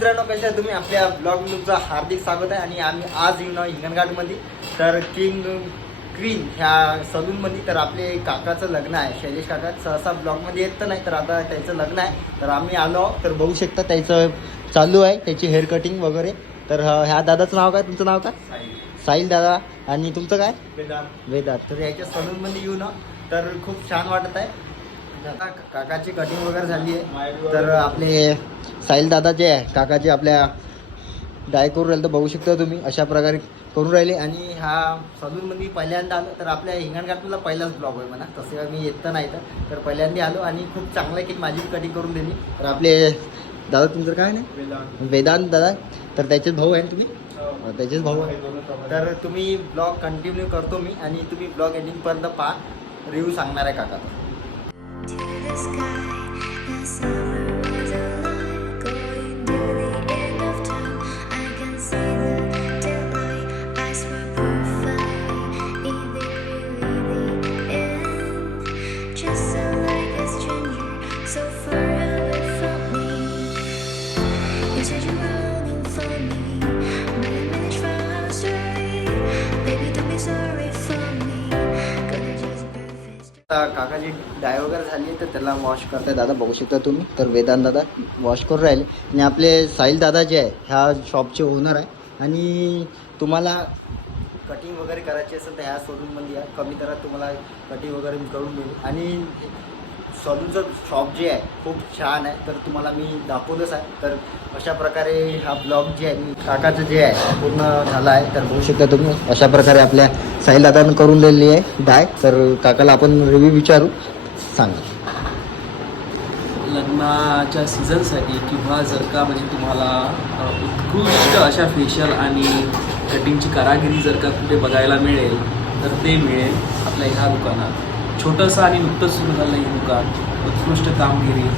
मित्रांनो कशा आहे तुम्ही? आपल्या ब्लॉग तुमचं हार्दिक स्वागत आहे आणि आम्ही आज येऊन हिंगणघाटमध्ये. तर किंग क्वीन ह्या सलूनमध्ये तर आपले काकाचं लग्न आहे शैलेश काका. सहसा ब्लॉगमध्ये येत तर नाही तर आता त्याचं लग्न आहे. तर आम्ही आलो तर बघू शकता त्याचं चालू आहे त्याची हेअर कटिंग वगैरे. तर ह्या दादाचं नाव काय? तुमचं नाव काय? साहिल. दादा. आणि तुमचं काय? वेदात. तर याच्या सलूनमध्ये येऊ ना तर खूप छान वाटत आहे. काकाची कटिंग वगैरे झाली आहे. तर आपले साहिल दादा जे आहे काकाचे आपल्या डाय करून राहिले तर बघू शकता तुम्ही अशा प्रकारे करून राहिले. आणि हा सलूनमध्ये पहिल्यांदा आलो तर आपल्या हिंगणघाटला पहिलाच ब्लॉग आहे म्हणा. तसे मी येत तर नाही तर पहिल्यांदा आलो आणि खूप चांगलं की माझी कटिंग करून दिली तर आपले दादा तुमचं काय नाही वेदांत. दादा. तर त्याचेच भाऊ आहे तुम्ही? अं, त्याचेच भाऊ आहे. तर तुम्ही ब्लॉग कंटिन्यू करतो मी आणि तुम्ही ब्लॉग एंडिंगपर्यंत पहा. रिव्ह्यू सांगणार आहे काका. The sky. काकाची डाय वगैरे झाली आहे तर त्याला वॉश करताय. दादा बघू शकता तुम्ही. तर वेदांत दादा वॉश करून राहिले. आणि आपले साहिल दादा जे आहे ह्या शॉपचे ओनर आहे. आणि तुम्हाला कटिंग वगैरे करायची असेल तर ह्या सलूनमध्ये या. कमी दरात तुम्हाला कटिंग वगैरे मी करून मिळेल आणि सलूनचं शॉप जे आहे खूप छान आहे. तर तुम्हाला मी दाखवलंच आहे. तर अशा प्रकारे हा ब्लॉग जे आहे काकाचं जे आहे पूर्ण झाला आहे. तर बघू शकता तुम्ही अशा प्रकारे आपल्या साहिल दादानं करून दिलेली आहे. डाय तर काकाला आपण रिव्ह्यू विचारू. सांगा. लग्नाच्या सीझनसाठी किंवा जर का म्हणजे तुम्हाला उत्कृष्ट अशा फेशियल आणि कटिंगची कारागिरी जर का कुठे बघायला मिळेल तर ते मिळेल आपल्या ह्या दुकानात. छोटंसं आणि नुकतंच सुरू झालं हे दुकान उत्कृष्ट कामगिरी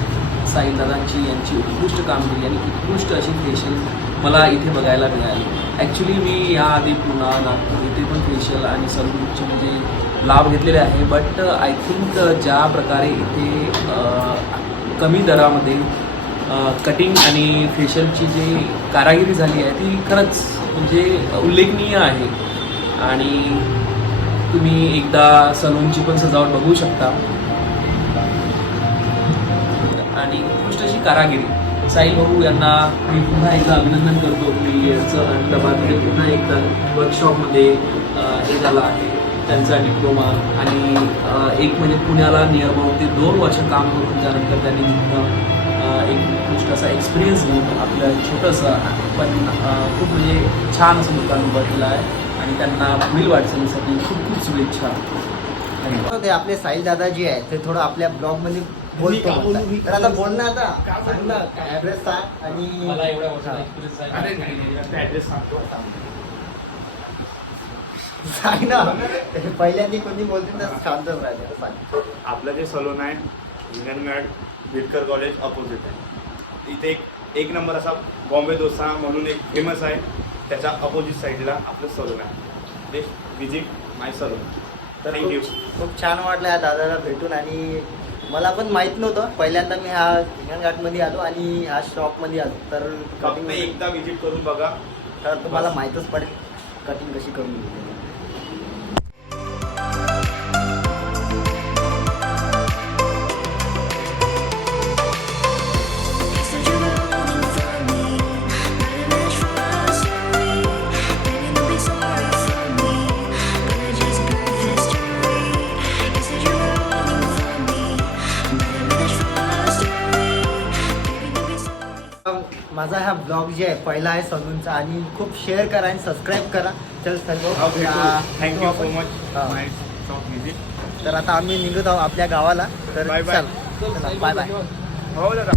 साई दादांची यांची उत्कृष्ट कामगिरी आणि उत्कृष्ट अशी फेशियल मला इथे बघायला मिळाली. ॲक्च्युली मी याआधी पुन्हा नागपूर इथे पण फेशियल आणि सलूनचे म्हणजे लाभ घेतलेले आहे. बट आय थिंक ज्या प्रकारे इथे uh, कमी दरामध्ये uh, कटिंग आणि फेशियलची जी कारागिरी झाली आहे ती खरंच म्हणजे उल्लेखनीय आहे. आणि तुम्ही एकदा सलूनची पण सजावट बघू शकता. आणि उत्कृष्ट अशी कारागिरी. साई भाऊ यांना मी पुन्हा एकदा अभिनंदन करतो की यांचं अहमदाबादमध्ये पुन्हा एकदा वर्कशॉपमध्ये हे झालं आहे. त्यांचा डिप्लोमा आणि एक म्हणजे पुण्याला नियर अबाउट ते दोन वर्ष काम करून त्यानंतर त्यांनी तिथनं एक उत्कृष्ट असा एक्सपिरियन्स घेऊन आपलं छोटंसं पण खूप म्हणजे छान असं दुकान उभं केलं आहे आणि त्यांना पुढील वाटचालीसाठी खूप खूप शुभेच्छा. ते आपले साहिल दादा जे आहे ते थोडं आपल्या ब्लॉगमध्ये बोलतो. तर आता बोल ना आता. सांग ना ऍड्रेस सांग आणि मला एवढ्या वर्षाचा एक्सपिरियन्स आहे. सांग ना. पहिल्यांदा कोणी बोलते तर शांतच राहते सांग. आपलं जे सलून आहे हिंगणघाट बिडकर कॉलेज अपोजिट आहे. इथे एक एक नंबर असा बॉम्बे डोसा म्हणून एक फेमस आहे. त्याच्या अपोजिट साईडला आपलं सलून आहे. प्लीज विजिट माय सलून तर थँक्यू खूप खूप छान वाटलं या दादाला भेटून आणि मला पण माहीत नव्हतं. पहिल्यांदा मी हा हिंगणघाटमध्ये आलो आणि ह्या शॉपमध्ये आलो. तर कटिंग एकदा विजिट करून बघा. तर तुम्हाला माहीतच पडेल कटिंग कशी करून घेतली. माझा हा ब्लॉग जे आहे पहिला आहे सलूनचा आणि खूप शेअर करा आणि सबस्क्राईब करा. चल सर्व थँक्यू सो मच तर आता आम्ही निघत आहोत आपल्या गावाला. तर. चल, चला, बाय बाय हो दादा.